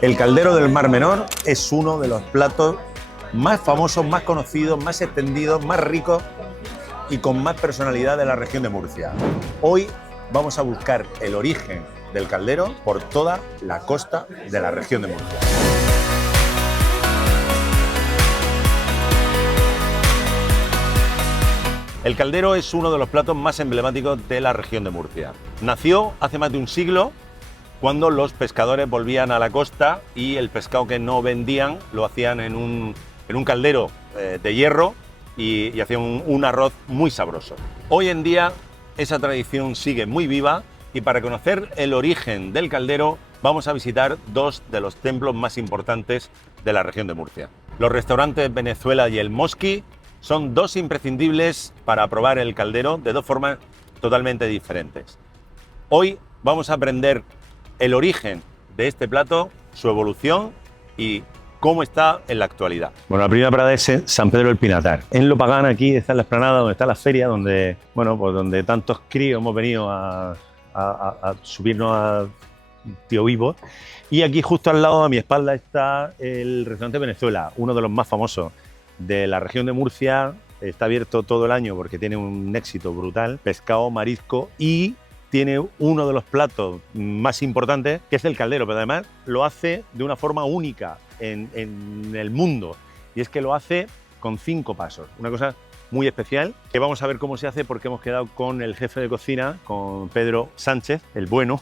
El caldero del Mar Menor es uno de los platos más famosos, más conocidos, más extendidos, más ricos y con más personalidad de la región de Murcia. Hoy vamos a buscar el origen del caldero por toda la costa de la región de Murcia. El caldero es uno de los platos más emblemáticos de la región de Murcia. Nació hace más de un siglo, cuando los pescadores volvían a la costa y el pescado que no vendían lo hacían en un caldero de hierro y hacían un arroz muy sabroso. Hoy en día esa tradición sigue muy viva y para conocer el origen del caldero vamos a visitar dos de los templos más importantes de la región de Murcia. Los restaurantes Venezuela y El Mosqui son dos imprescindibles para probar el caldero de dos formas totalmente diferentes. Hoy vamos a aprender el origen de este plato, su evolución y cómo está en la actualidad. Bueno, la primera parada es San Pedro del Pinatar. En Lopagán, aquí está la explanada donde está la feria, donde, bueno, pues donde tantos críos hemos venido a subirnos a Tío Vivo. Y aquí justo al lado, a mi espalda, está el restaurante Venezuela, uno de los más famosos de la región de Murcia. Está abierto todo el año porque tiene un éxito brutal, pescado, marisco, y tiene uno de los platos más importantes, que es el caldero, pero además lo hace de una forma única en el mundo, y es que lo hace con 5 pasos, una cosa muy especial, que vamos a ver cómo se hace porque hemos quedado con el jefe de cocina, con Pedro Sánchez, el bueno,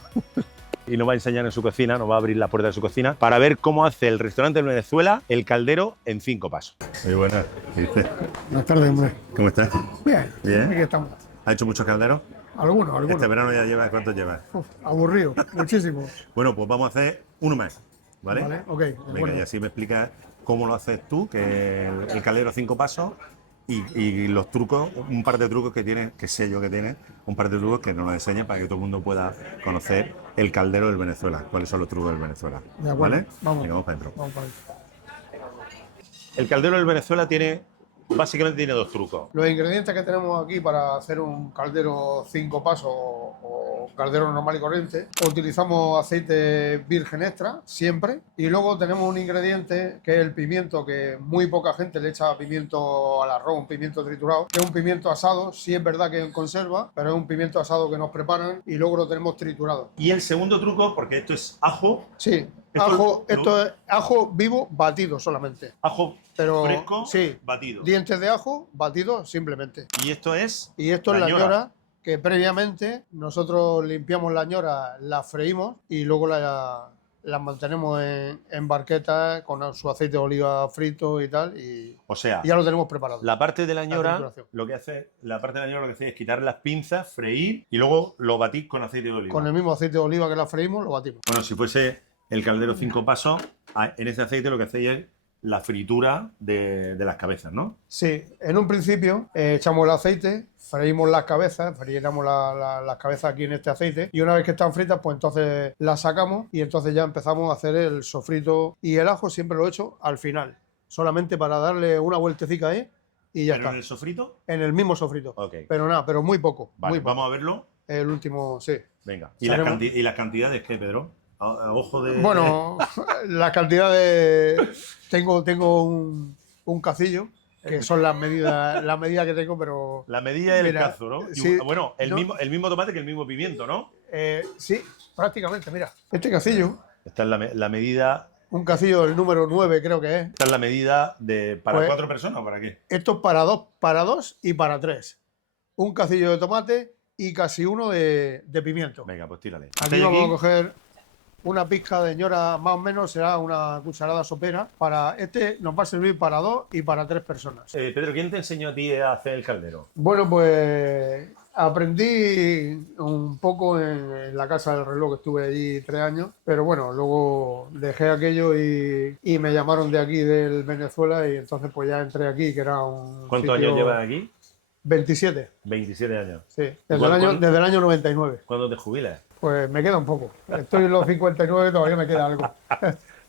y nos va a enseñar en su cocina, nos va a abrir la puerta de su cocina, para ver cómo hace el restaurante de Venezuela el caldero en 5 pasos. Muy buenas, ¿qué dices? Buenas tardes, hombre. ¿Cómo estás? Bien, Bien. aquí estamos. ¿Ha hecho muchos calderos? Algunos. Este verano ya lleva, ¿cuántos llevas? Aburrido, muchísimo. Bueno, pues vamos a hacer uno más, ¿vale? Vale, ok. Venga, y así me explicas cómo lo haces tú, que el caldero 5 pasos y los trucos, un par de trucos que tiene, que sé yo que tiene, un par de trucos que nos los enseñes para que todo el mundo pueda conocer el caldero del Venezuela. ¿Cuáles son los trucos del Venezuela? De acuerdo. ¿Vale? Vamos. Venga, vamos para adentro. Vamos para adentro. El caldero del Venezuela básicamente tiene 2 trucos. Los ingredientes que tenemos aquí para hacer un caldero 5 pasos o caldero normal y corriente, utilizamos aceite virgen extra, siempre. Y luego tenemos un ingrediente que es el pimiento, que muy poca gente le echa pimiento al arroz, un pimiento triturado, que es un pimiento asado, sí es verdad que en conserva, pero es un pimiento asado que nos preparan y luego lo tenemos triturado. Y el segundo truco, porque esto es ajo. Sí, esto es ajo vivo batido solamente. Ajo Pero, fresco, sí, batido. Dientes de ajo batidos simplemente. Y esto es La ñora, que previamente nosotros limpiamos la ñora, la freímos y luego la mantenemos en barquetas con su aceite de oliva frito y tal. O sea, y ya lo tenemos preparado. la parte de la ñora, trituración. lo que hace es quitar las pinzas, freír y luego lo batís con aceite de oliva. Con el mismo aceite de oliva que la freímos, lo batimos. Bueno, si fuese el caldero 5 pasos, en ese aceite lo que hacéis es la fritura de las cabezas, ¿no? Sí, en un principio echamos el aceite, freímos las cabezas, freíamos las cabezas aquí en este aceite y una vez que están fritas, pues entonces las sacamos y entonces ya empezamos a hacer el sofrito, y el ajo siempre lo he hecho al final, solamente para darle una vueltecita ahí y ya está. ¿En el sofrito? En el mismo sofrito. Ok. Pero nada, pero muy poco. Vale, muy poco. vamos a verlo. El último, sí. Venga. ¿Sabemos? ¿Y las cantidades qué, Pedro? A ojo de... Bueno, las cantidades... Tengo un cacillo, que son las medidas que tengo, pero... La medida y el Mira, cazo, ¿no? sí, Bueno, el mismo tomate que el mismo pimiento, ¿no? Sí, prácticamente, mira. Este cacillo, Esta es la medida... un cacillo del número 9 creo que es. Esta es la medida para Pues, 4 personas, ¿o para qué? Esto es para dos y para 3. Un cacillo de tomate y casi uno de pimiento. Venga, pues tírale. Aquí vamos a coger una pizca de ñora, más o menos será una cucharada sopera. Nos va a servir para 2 y para 3 personas. Pedro, ¿quién te enseñó a ti a hacer el caldero? Bueno, pues aprendí un poco en la Casa del Reloj, que estuve allí 3 años, pero bueno, luego dejé aquello y me llamaron de aquí, del Venezuela, y entonces pues ya entré aquí, que era un ¿Cuántos sitio... años llevas aquí? 27, 27 años. sí, desde el año 99. ¿Cuándo te jubilas? Pues me queda un poco. Estoy en los 59 y todavía me queda algo.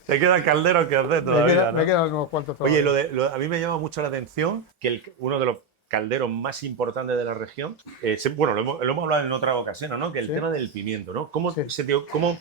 Te queda caldero que hacer todavía, me quedan unos cuantos todavía. Oye, a mí me llama mucho la atención que uno de los calderos más importantes de la región, bueno, lo hemos hablado en otras ocasiones, ¿no? Que el Sí. tema del pimiento, ¿no? ¿Cómo, Sí. cómo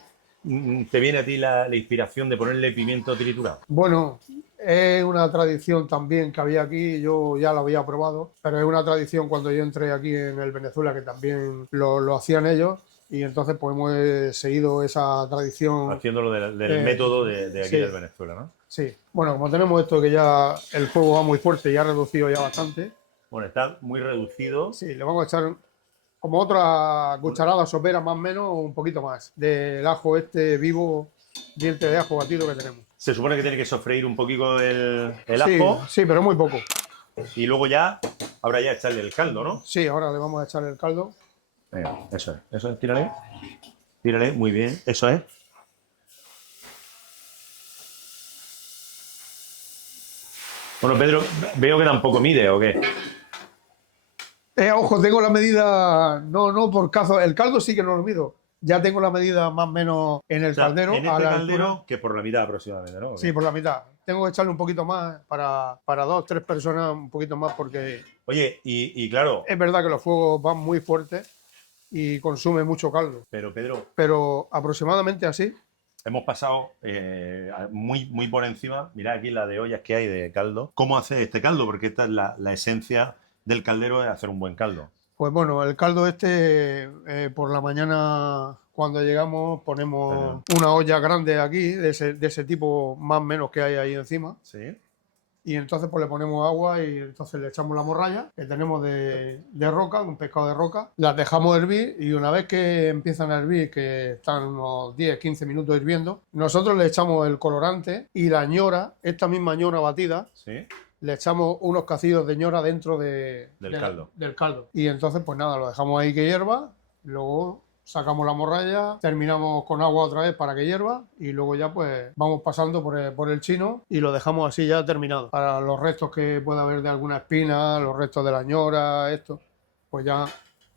te viene a ti la inspiración de ponerle pimiento triturado? Bueno, es una tradición también que había aquí, yo ya lo había probado, pero es una tradición cuando yo entré aquí en el Venezuela que también lo hacían ellos y entonces pues hemos seguido esa tradición. Haciéndolo del método de aquí sí, del Venezuela, ¿no? sí. Bueno, como tenemos esto que ya el fuego va muy fuerte y ha reducido ya bastante. Bueno, está muy reducido. Sí, le vamos a echar como otra cucharada sopera más o menos, un poquito más del ajo este vivo, diente de ajo batido que tenemos. Se supone que tiene que sofreír un poquito el Sí, ajo sí, pero muy poco. y luego ya, ahora ya echarle el caldo, ¿no? Sí, ahora le vamos a echar el caldo. Venga, eso es, tírale. Tírale, muy bien, eso es. Bueno, Pedro, veo que tampoco mide, ¿o qué? Ojo, tengo la medida, no por cazo, el caldo sí que no lo mido. Ya tengo la medida más o menos en el O sea, caldero. en este caldero, que por la mitad aproximadamente, ¿no? Sí, por la mitad. Tengo que echarle un poquito más para 2, 3 personas, un poquito más porque... Oye, y claro... Es verdad que los fuegos van muy fuertes y consume mucho caldo. Pero Pedro... Pero aproximadamente así. Hemos pasado muy por encima. Mirad aquí la de ollas que hay de caldo. ¿Cómo hace este caldo? Porque esta es la esencia del caldero, es hacer un buen caldo. Pues bueno, el caldo este, por la mañana cuando llegamos ponemos una olla grande aquí, de ese tipo más o menos que hay ahí encima. Sí. Y entonces pues le ponemos agua y entonces le echamos la morralla que tenemos de roca, un pescado de roca. Las dejamos hervir y una vez que empiezan a hervir, que están unos 10, 15 minutos hirviendo, nosotros le echamos el colorante y la ñora, esta misma ñora batida. Sí. Le echamos unos cacillos de ñora dentro del caldo. Y entonces, pues nada, lo dejamos ahí que hierva, luego sacamos la morralla, terminamos con agua otra vez para que hierva y luego ya pues vamos pasando por el chino y lo dejamos así ya terminado. Para los restos que pueda haber de alguna espina, los restos de la ñora, esto, pues ya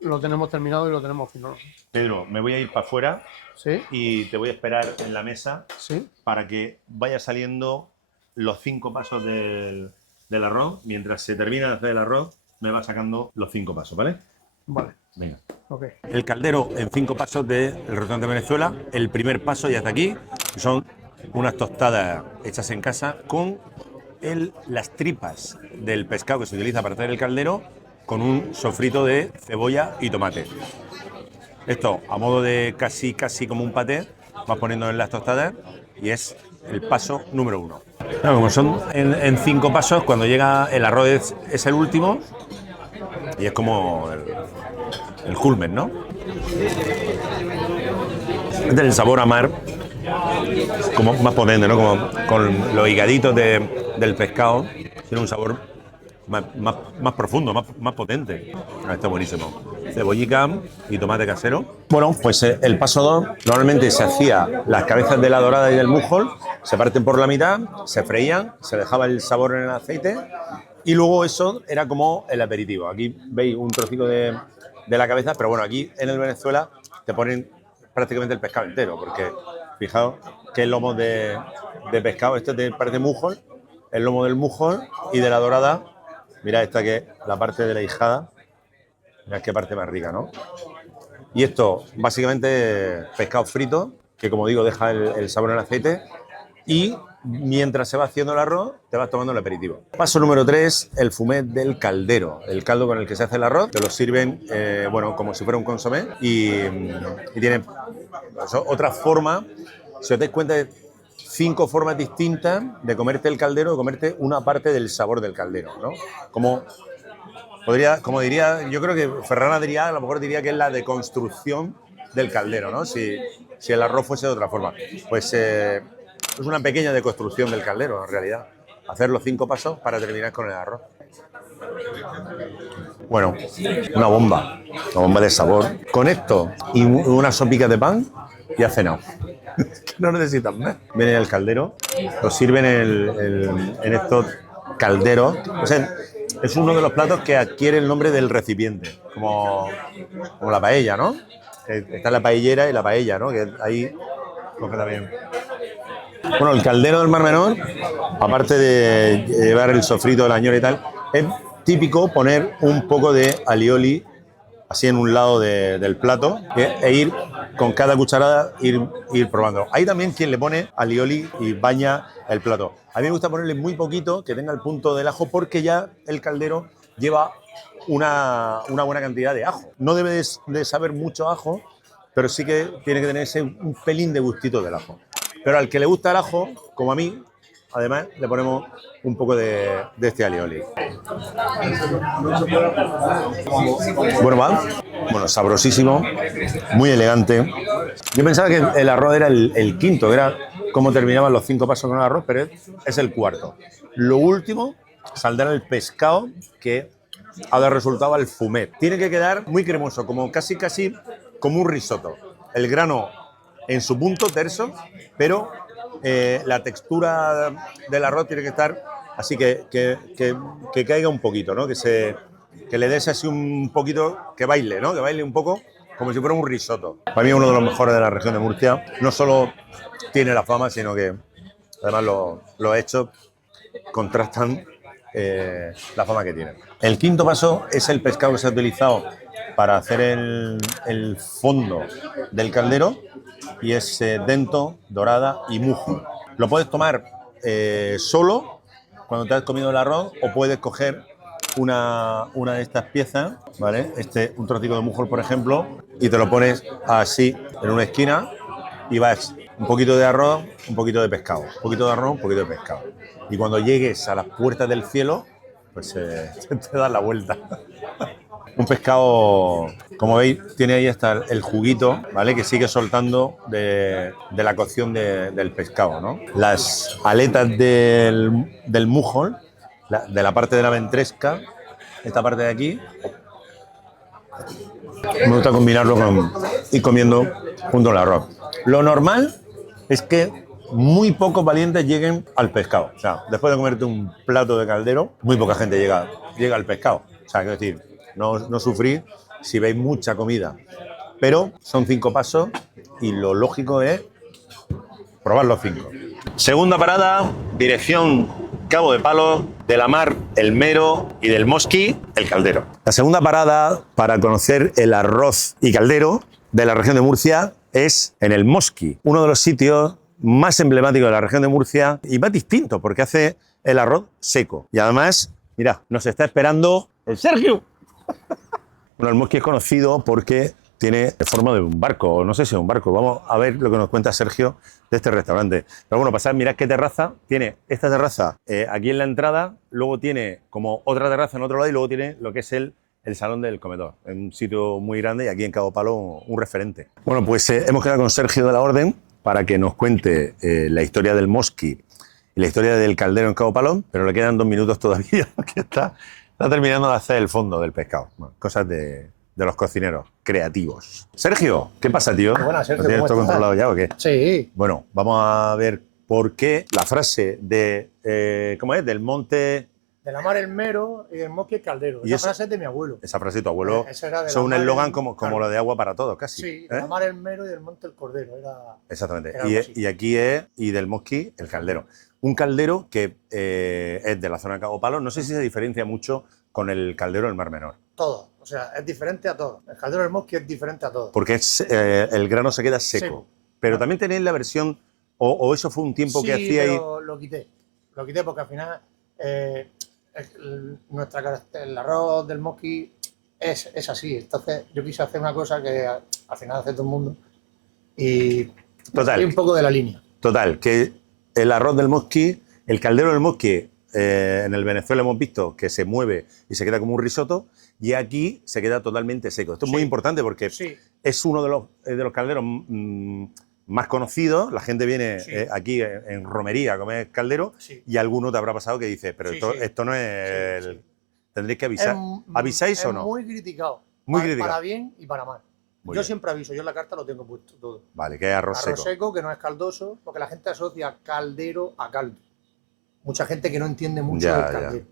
lo tenemos terminado y lo tenemos finalizado. Pedro, me voy a ir para afuera. ¿Sí? Y te voy a esperar en la mesa. ¿Sí? Para que vaya saliendo los 5 pasos del arroz. Mientras se termina de hacer el arroz, me va sacando los 5 pasos, ¿vale? Vale. Venga. Okay. El caldero en 5 pasos del restaurante de Venezuela. El primer paso ya está aquí. Son unas tostadas hechas en casa con las tripas del pescado que se utiliza para hacer el caldero, con un sofrito de cebolla y tomate. Esto a modo de casi como un paté, vas poniendo en las tostadas y es el paso número 1. Claro, como son en 5 pasos, cuando llega el arroz es el último y es como el culmen, ¿no? Este es el sabor a mar, como más potente, ¿no? Como con los higaditos del pescado, tiene un sabor más profundo, más potente. Está buenísimo. Cebollica y tomate casero. Bueno, pues el paso 2, normalmente se hacía las cabezas de la dorada y del mújol, se parten por la mitad, se freían, se dejaba el sabor en el aceite y luego eso era como el aperitivo. Aquí veis un trocito de la cabeza, pero bueno, aquí en el Venezuela te ponen prácticamente el pescado entero, porque fijaos que el lomo de pescado, este te parece mújol, el lomo del mújol y de la dorada. Mira esta que es la parte de la hijada. Mirad qué parte más rica, ¿no? Y esto, básicamente, pescado frito, que como digo, deja el sabor en el aceite. Y mientras se va haciendo el arroz, te vas tomando el aperitivo. Paso número 3, el fumet del caldero. El caldo con el que se hace el arroz. Te lo sirven, bueno, como si fuera un consomé. Y tiene otra forma. Si os dais cuenta, 5 formas distintas de comerte el caldero, de comerte una parte del sabor del caldero, ¿no? Como diría, yo creo que Ferran Adrià a lo mejor diría que es la deconstrucción del caldero, ¿no? Si el arroz fuese de otra forma. Pues es una pequeña deconstrucción del caldero, en realidad. Hacer los 5 pasos para terminar con el arroz. Bueno, una bomba de sabor. Con esto y una sopica de pan, y has cenado. No necesitas más. Viene el caldero, lo sirven en estos calderos. O sea, es uno de los platos que adquiere el nombre del recipiente, como la paella, ¿no? Está la paellera y la paella, ¿no? Que ahí coge también. Bueno, el caldero del Mar Menor, aparte de llevar el sofrito de la ñora y tal, es típico poner un poco de alioli así en un lado del plato e ir con cada cucharada ir probando. Hay también quien le pone alioli y baña el plato. A mí me gusta ponerle muy poquito, que tenga el punto del ajo, porque ya el caldero lleva una buena cantidad de ajo. No debe de saber mucho ajo, pero sí que tiene que tener ese un pelín de gustito del ajo. Pero al que le gusta el ajo, como a mí, además le ponemos un poco de este alioli. Bueno, va. Bueno, sabrosísimo, muy elegante. Yo pensaba que el arroz era el quinto, que era cómo terminaban los 5 pasos con el arroz, pero es el cuarto. Lo último saldrá el pescado, que ha dado resultado al fumet. Tiene que quedar muy cremoso, como casi como un risotto. El grano en su punto terso, pero la textura del arroz tiene que estar así que caiga un poquito, ¿no? Que le des así un poquito, que baile, ¿no? Que baile un poco como si fuera un risotto. Para mí es uno de los mejores de la región de Murcia. No solo tiene la fama, sino que además los hechos contrastan la fama que tiene. El quinto paso es el pescado que se ha utilizado para hacer el fondo del caldero, y es dento, dorada y mujo. Lo puedes tomar solo cuando te has comido el arroz, o puedes coger una de estas piezas, ¿vale? Un trocito de mujol, por ejemplo, y te lo pones así en una esquina y vas un poquito de arroz, un poquito de pescado, un poquito de arroz, un poquito de pescado. Y cuando llegues a las puertas del cielo, pues te das la vuelta. Un pescado, como veis, tiene ahí hasta el juguito, ¿vale? Que sigue soltando de la cocción del pescado, ¿no? Las aletas del mujol, de la parte de la ventresca, esta parte de aquí, me gusta combinarlo con ir comiendo junto al arroz. Lo normal es que muy pocos valientes lleguen al pescado. O sea, después de comerte un plato de caldero, muy poca gente llega al pescado. O sea, quiero decir, no sufrir si veis mucha comida. Pero son 5 pasos y lo lógico es probar los 5. Segunda parada, dirección Cabo de Palos, de la Mar, el Mero, y del Mosqui, el Caldero. La segunda parada para conocer el arroz y caldero de la región de Murcia es en el Mosqui, uno de los sitios más emblemáticos de la región de Murcia y más distinto, porque hace el arroz seco. Y además, mira, nos está esperando el Sergio. Bueno, el Mosqui es conocido porque tiene forma de un barco, no sé si es un barco. Vamos a ver lo que nos cuenta Sergio de este restaurante. Pero bueno, pasad, mirad qué terraza. Tiene esta terraza aquí en la entrada, luego tiene como otra terraza en otro lado, y luego tiene lo que es el salón del comedor. Es un sitio muy grande y aquí en Cabo Palo un referente. Bueno, pues hemos quedado con Sergio de la Orden para que nos cuente la historia del Mosqui y la historia del caldero en Cabo Palo, pero le quedan 2 minutos todavía, que está terminando de hacer el fondo del pescado. Bueno, cosas de los cocineros creativos. Sergio, ¿qué pasa, tío? Buenas, Sergio, ¿Lo tienes todo controlado ya o qué? Sí. Bueno, vamos a ver por qué la frase de, ¿cómo es? Del monte... De la Mar, el Mero, y del Mosqui, el Caldero. Y Esa frase es de mi abuelo. Esa frase de tu abuelo, Esa era de es la un Mar, eslogan como claro. lo de agua para todos, casi. Sí, de la Mar, el Mero, y del Monte, el Cordero. Exactamente. Era algo así. Y aquí es, y del Mosqui, el caldero. Un caldero que es de la zona de Cabo Palo. No sé si se diferencia mucho con el caldero del Mar Menor. Todo. O sea, es diferente a todo. El Caldero del Mosqui es diferente a todo. Porque el grano se queda seco. Pero también tenéis la versión, o eso fue un tiempo que hacía ahí. Pero lo quité. Lo quité porque al final el arroz del Mosqui es así. Entonces yo quise hacer una cosa que al final hace todo el mundo. Y Total. un poco de la línea. Total, que el arroz del Mosqui, el caldero del Mosqui, en el Venezuela hemos visto que se mueve y se queda como un risotto, y aquí se queda totalmente seco. Esto es muy importante porque es uno de los calderos más conocidos. La gente viene aquí en romería a comer caldero, y alguno te habrá pasado que dice, pero esto no es... Tendréis que avisar. ¿Avisáis o no? Es muy criticado. Muy criticado. Para bien y para mal. Yo siempre aviso, yo en la carta lo tengo puesto todo. Vale, que es arroz seco. Arroz seco, que no es caldoso, porque la gente asocia caldero a caldo. Mucha gente que no entiende mucho del caldero.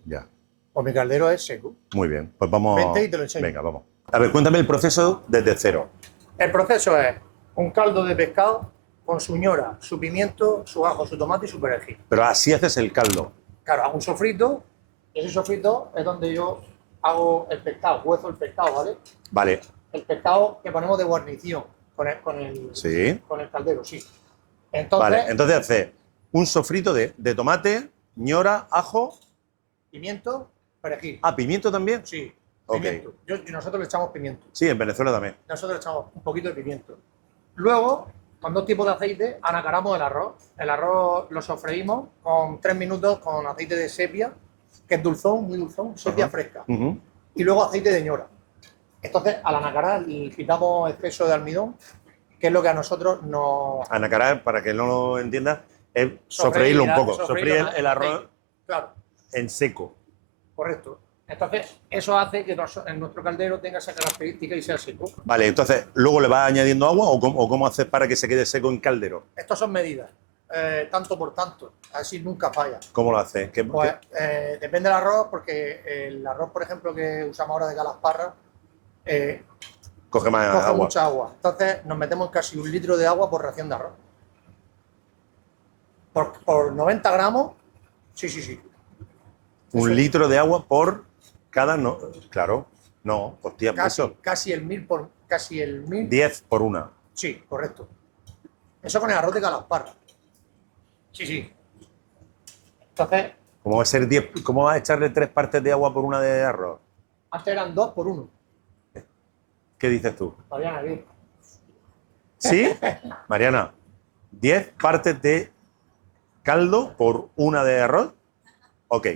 Pues mi caldero es seco. Muy bien, pues vamos... Vente y te lo enseño. Venga, vamos. A ver, cuéntame el proceso desde cero. El proceso es un caldo de pescado con su ñora, su pimiento, su ajo, su tomate y su perejil. Pero así haces el caldo. Claro, hago un sofrito, y ese sofrito es donde yo hago el pescado, huezo el pescado, ¿vale? Vale. El pescado que ponemos de guarnición, Sí. con el caldero, sí. Entonces, Vale, entonces hace un sofrito de tomate, ñora, ajo. Pimiento, perejil. Ah, ¿pimiento también? Sí, Ok. pimiento. Y nosotros le echamos pimiento. Sí, en Venezuela también. Nosotros le echamos un poquito de pimiento. Luego, con 2 tipos de aceite, anacaramos el arroz. El arroz lo sofreímos con 3 minutos con aceite de sepia, que es dulzón, muy dulzón, sepia fresca. Y luego aceite de ñora. Entonces, al anacarar le quitamos exceso de almidón, que es lo que a nosotros nos... Anacarar, para que no lo entiendas, es sofreírlo un poco. Sofreír el arroz claro, en seco. correcto. Entonces, eso hace que en nuestro caldero tenga esa característica y sea seco. Vale, entonces, ¿luego le vas añadiendo agua o cómo haces para que se quede seco en caldero? Estas son medidas, tanto por tanto, así nunca falla. ¿Cómo lo haces? Pues depende del arroz, porque el arroz, por ejemplo, que usamos ahora de Calasparra, coge más coge agua. mucha agua. Entonces nos metemos casi 1 litro de agua por ración de arroz. Por 90 gramos, sí. 1 litro de agua por cada... No, claro, no, hostia, eso. Casi el 1000. 10 por una. Sí, correcto. Eso con el arroz de Calasparra. Sí. Entonces, ¿Cómo va a ser 10? ¿Cómo vas a echarle 3 partes de agua por una de arroz? antes eran 2 por 1. ¿Qué dices tú? Mariana, aquí. ¿Sí? Mariana, 10 partes de caldo por una de arroz. Ok.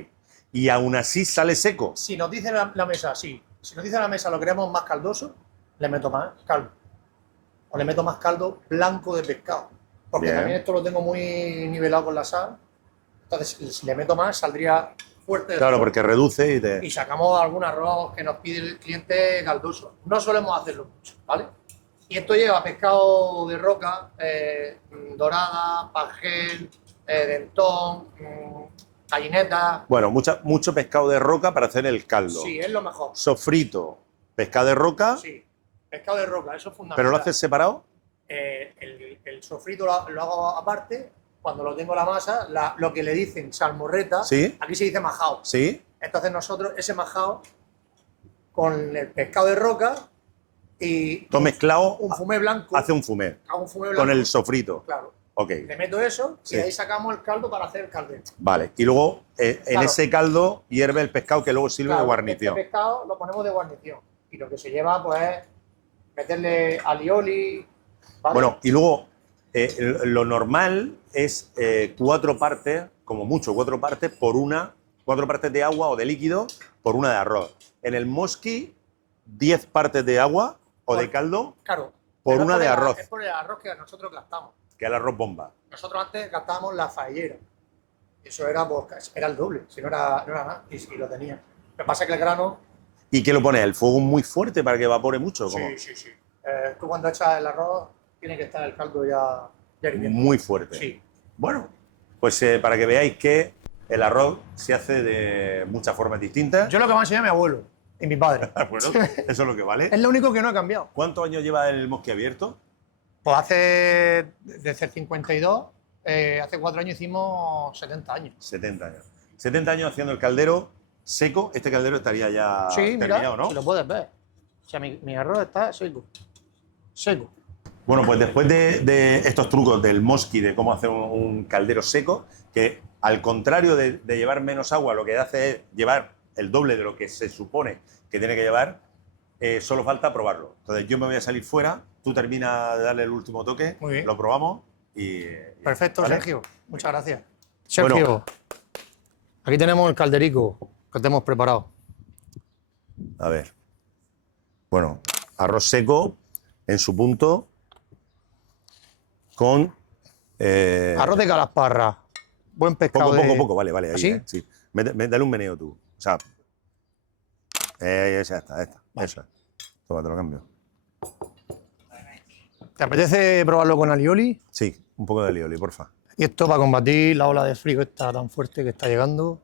Y aún así sale seco. Si nos dice la mesa, sí. Si nos dice la mesa lo queremos más caldoso, le meto más caldo. O le meto más caldo blanco de pescado. Porque Bien. también esto lo tengo muy nivelado con la sal. Entonces, si le meto más, saldría fuerte. Claro, porque reduce y te... Y sacamos algún arroz que nos pide el cliente caldoso. No solemos hacerlo mucho, ¿vale? Y esto lleva pescado de roca, dorada, pangel, dentón, gallineta. Bueno, mucho pescado de roca para hacer el caldo. Sí, es lo mejor. Sofrito, pescado de roca, Sí, pescado de roca, eso es fundamental. pero lo haces separado. El sofrito lo hago aparte. Cuando lo tengo la masa, lo que le dicen salmorreta, Sí. aquí se dice majao. ¿Sí? Entonces nosotros ese majao con el pescado de roca y Todo mezclado, un fumé blanco. hace un fumé Hago un fumé blanco. con el sofrito. Claro. Ok, Le meto eso Sí. y ahí sacamos el caldo para hacer el caldero. vale. Y luego en Claro. ese caldo hierve el pescado que luego sirve Claro, de guarnición. Este pescado lo ponemos de guarnición. Y lo que se lleva, pues, es meterle alioli. ¿vale? Bueno, y luego lo normal es 4 partes, como mucho, 4 partes por una, 4 partes de agua o de líquido por una de arroz. En el mosqui, 10 partes de agua o de caldo Claro. por pero una de arroz, Es por el arroz que nosotros gastamos. que es el arroz bomba. Nosotros antes gastábamos la faellera. Eso era, pues, era el doble, si no era nada. Y lo tenía. Lo que pasa es que el grano. ¿Y qué lo pones? ¿El fuego muy fuerte para que evapore mucho? ¿Cómo? Sí. Tú cuando echas el arroz, tiene que estar el caldo ya hirviendo. Muy fuerte. Sí. Bueno, pues para que veáis que el arroz se hace de muchas formas distintas. Yo lo que me ha enseñado mi abuelo y mi padre. Bueno, eso es lo que vale. Es lo único que no ha cambiado. ¿Cuántos años lleva el mosqui abierto? Pues desde el 52, hace 4 años hicimos 70 años. 70 años. 70 años haciendo el caldero seco. Este caldero estaría ya Sí, terminado, mira, ¿no? si lo puedes ver. O sea, mi arroz está seco. Seco. Bueno, pues después de estos trucos del mosqui, de cómo hacer un caldero seco, que al contrario de llevar menos agua, lo que hace es llevar el doble de lo que se supone que tiene que llevar, solo falta probarlo. Entonces yo me voy a salir fuera, tú terminas de darle el último toque, Muy bien. lo probamos y... Perfecto, ¿vale? Sergio. Muchas gracias. Bueno. Sergio, aquí tenemos el calderico que te hemos preparado. A ver. Bueno, arroz seco en su punto con... Arroz de Calasparra. Buen pescado. Poco, vale, ahí, ¿Así? sí. Dale un meneo tú. O sea, ya está. Vale. Eso es. Toma, te lo cambio. ¿Te apetece probarlo con alioli? Sí, un poco de alioli, porfa. Y esto para combatir la ola de frío esta tan fuerte que está llegando.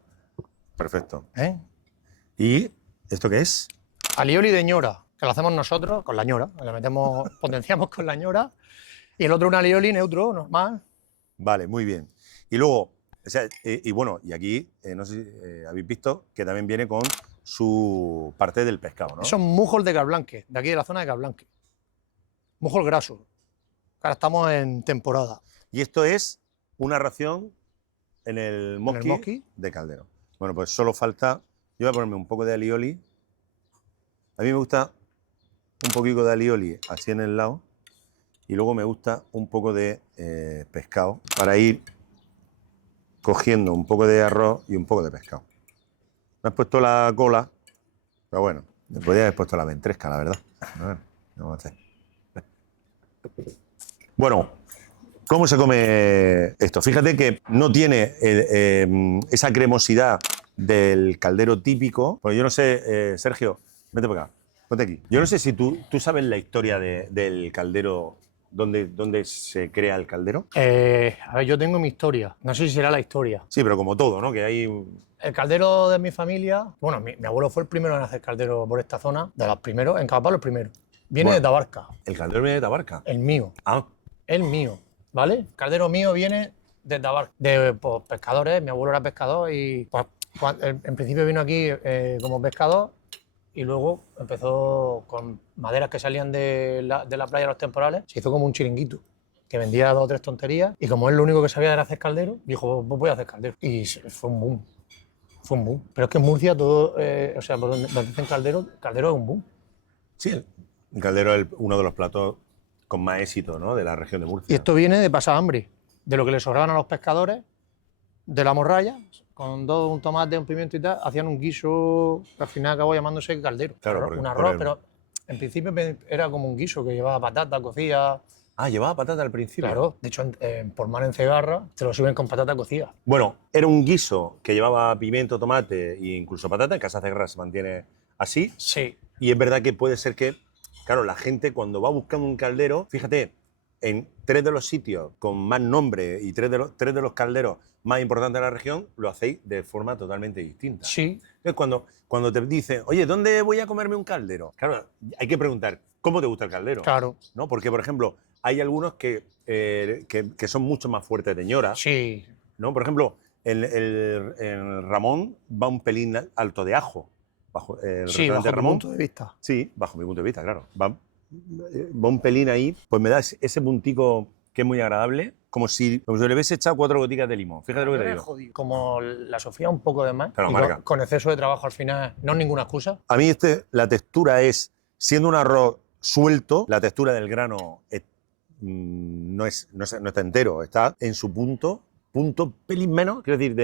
Perfecto. ¿Eh? ¿Y esto qué es? Alioli de ñora, que lo hacemos nosotros con la ñora. Le metemos, potenciamos con la ñora. Y el otro un alioli neutro, normal. Vale, muy bien. Y luego, o sea, y bueno, y aquí, no sé si habéis visto que también viene con su parte del pescado, ¿no? Son mujos de Carblanque, de aquí de la zona de Carblanque. Mujos grasos. Ahora estamos en temporada. Y esto es una ración en el mosqui, mosqui. de caldero. Bueno, pues solo falta... Yo voy a ponerme un poco de alioli. A mí me gusta un poquito de alioli así en el lado. Y luego me gusta un poco de pescado para ir cogiendo un poco de arroz y un poco de pescado. Me has puesto la cola, pero bueno, me podría haber puesto la ventresca, la verdad. A ver, ¿qué vamos a hacer? Bueno, ¿cómo se come esto? Fíjate que no tiene esa cremosidad del caldero típico. Pues yo no sé, Sergio, vete por acá, ponte aquí. Yo no sé si tú sabes la historia del caldero, dónde se crea el caldero. A ver, yo tengo mi historia. No sé si será la historia. Sí, pero como todo, ¿no? Que hay... El caldero de mi familia, bueno, mi abuelo fue el primero en hacer caldero por esta zona, de los primeros, en Cavapalo el primero. Viene de Tabarca, El caldero viene de Tabarca. el mío, Ah, el mío, ¿vale? El caldero mío viene de Tabarca, de pues, pescadores, mi abuelo era pescador y pues, en principio vino aquí como pescador y luego empezó con maderas que salían de la playa de los temporales, se hizo como un chiringuito que vendía 2 o 3 tonterías y como él lo único que sabía era hacer caldero, dijo, pues voy a hacer caldero. Y fue un boom. Fue un boom. Pero es que en Murcia todo, o sea, por donde dicen caldero es un boom. sí, el caldero es uno de los platos con más éxito, ¿no? De la región de Murcia. Y esto viene de pasar hambre, de lo que le sobraban a los pescadores, de la morralla, con un tomate, un pimiento y tal, hacían un guiso que al final acabó llamándose caldero. Claro, Un arroz, pero en principio era como un guiso que llevaba patata cocida. Ah, llevaba patata al principio. Claro, de hecho, por mar en Cegarra te lo sirven con patata cocida. Bueno, era un guiso que llevaba pimiento, tomate e incluso patata. En Casa Cegarra se mantiene así. Sí. Y es verdad que puede ser que, claro, la gente cuando va buscando un caldero, fíjate, en 3 de los sitios con más nombre y 3 de los calderos más importantes de la región, lo hacéis de forma totalmente distinta. Sí. Entonces, cuando te dicen, oye, ¿dónde voy a comerme un caldero? Claro, hay que preguntar, ¿cómo te gusta el caldero? Claro. ¿No? Porque, por ejemplo, hay algunos que son mucho más fuertes de ñora. Sí. ¿No? Por ejemplo, el Ramón va un pelín alto de ajo. Bajo el Sí, restaurante bajo Ramón. mi punto de vista. Sí, bajo mi punto de vista, claro. Va un pelín ahí, pues me da ese puntico que es muy agradable, como si le hubiese echado 4 goticas de limón. Fíjate lo que te digo. Como la Sofía un poco de más, Claro, y marca. con exceso de trabajo al final no es ninguna excusa. A mí la textura es, siendo un arroz suelto, la textura del grano no está entero, está en su punto pelín menos, quiero decir,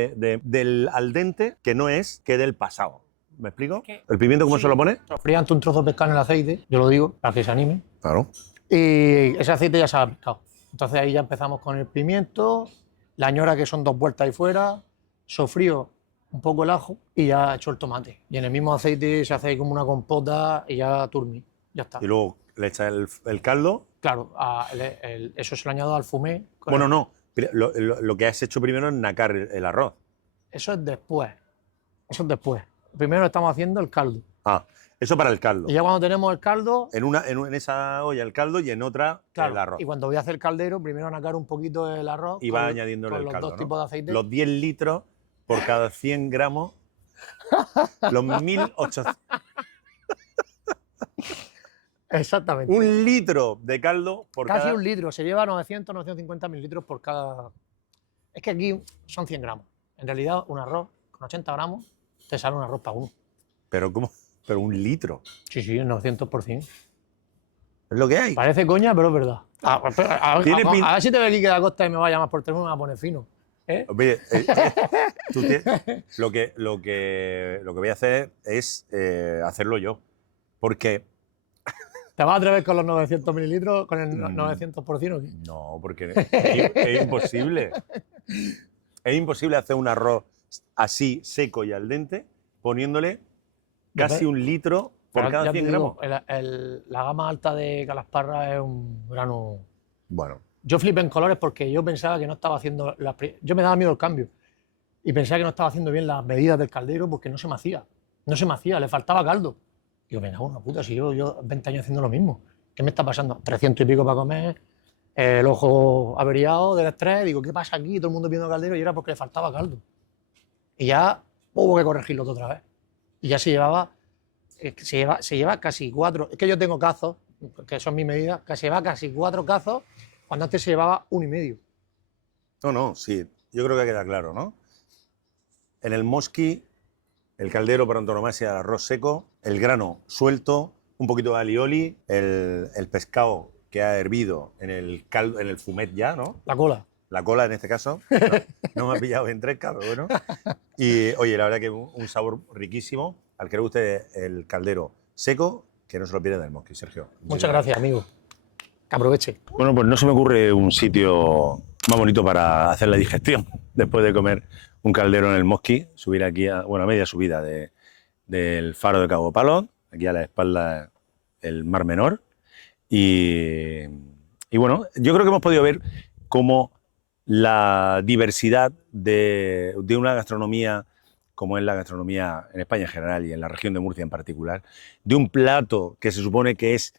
del al dente, que no es que del pasado. ¿Me explico? ¿El pimiento cómo se lo pone? Frían un trozo de pescado en el aceite, yo lo digo, para que se anime. Claro. Y ese aceite ya sabe a pescado. Entonces ahí ya empezamos con el pimiento, la ñora, que son 2 vueltas ahí fuera, sofrío un poco el ajo y ya hecho el tomate. Y en el mismo aceite se hace ahí como una compota y ya turmi. Ya está. Y luego le echas el caldo. Claro, eso se lo añado al fumé. Bueno, no. Lo que has hecho primero es nacar el arroz. Eso es después. Primero estamos haciendo el caldo. Ah, eso para el caldo. Y ya cuando tenemos el caldo... En esa olla el caldo y en otra Claro, el arroz. y cuando voy a hacer caldero, primero nacar un poquito el arroz. Y va añadiéndole el los caldo, 2 ¿no? tipos de aceite. Los 10 litros por cada 100 gramos. Los 1.800. Exactamente. 1 litro de caldo por Casi cada... 1 litro. Se lleva 950 mililitros por cada... Es que aquí son 100 gramos. En realidad, un arroz con 80 gramos te sale un arroz para uno. ¿Pero cómo? Pero 1 litro. Sí, 900%. Es lo que hay. Parece coña, pero es verdad. A ver si te ve aquí que la costa y me va a llamar por teléfono y me va a poner fino. ¿Eh? Oye, lo que voy a hacer es hacerlo yo. Porque... ¿Te vas a atrever con los 900 mililitros, con el 900%? ¿Qué? No, porque es imposible. Es imposible hacer un arroz así, seco y al dente, poniéndole casi 1 litro por cada 100 gramos. La gama alta de Calasparra es un grano... Bueno. Yo flipé en colores porque yo pensaba que no estaba haciendo... Yo me daba miedo el cambio. Y pensaba que no estaba haciendo bien las medidas del caldero porque no se me hacía. No se me hacía, le faltaba caldo. Digo, venga, una puta, si yo 20 años haciendo lo mismo. ¿Qué me está pasando? 300 y pico para comer, el ojo averiado del estrés. Digo, ¿qué pasa aquí? Todo el mundo viendo caldero y era porque le faltaba caldo. Y ya hubo que corregirlo otra vez. Y ya se lleva casi 4... Es que yo tengo cazos, que son mis medidas, que se lleva casi 4 cazos cuando antes se llevaba 1,5. No, sí, yo creo que queda claro, ¿no? En el mosqui, el caldero por antonomasia del arroz seco, el grano suelto, un poquito de alioli, el pescado que ha hervido en el caldo, en el fumet ya, ¿no? La cola. La cola en este caso. No me ha pillado en tresca, pero bueno. Y oye, la verdad que un sabor riquísimo. Al que le guste el caldero seco, que no se lo pierda del mosqui, Sergio. Muchas gracias, amigo. Que aproveche. Bueno, pues no se me ocurre un sitio más bonito para hacer la digestión después de comer un caldero en el mosqui, subir aquí a media subida del faro de Cabo Palón, aquí a la espalda el Mar Menor. Y bueno, yo creo que hemos podido ver cómo la diversidad de una gastronomía, como es la gastronomía en España en general y en la región de Murcia en particular, de un plato que se supone que es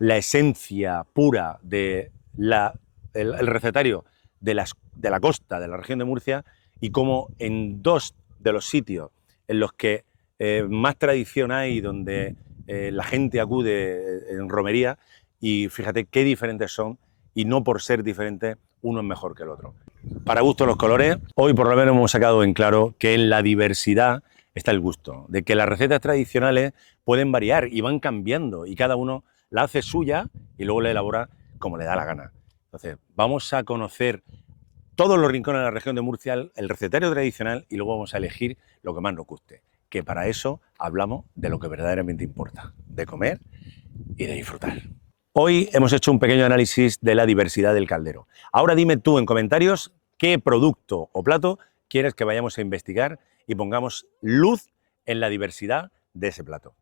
la esencia pura de el recetario de la costa, de la región de Murcia, y cómo en dos de los sitios en los que más tradición hay, donde la gente acude en romería, y fíjate qué diferentes son, y no por ser diferentes uno es mejor que el otro. Para gusto los colores, hoy por lo menos hemos sacado en claro que en la diversidad está el gusto, de que las recetas tradicionales pueden variar y van cambiando, y cada uno la hace suya y luego la elabora como le da la gana. Entonces, vamos a conocer todos los rincones de la región de Murcia, el recetario tradicional, y luego vamos a elegir lo que más nos guste, que para eso hablamos de lo que verdaderamente importa, de comer y de disfrutar. Hoy hemos hecho un pequeño análisis de la diversidad del caldero. Ahora dime tú en comentarios qué producto o plato quieres que vayamos a investigar y pongamos luz en la diversidad de ese plato.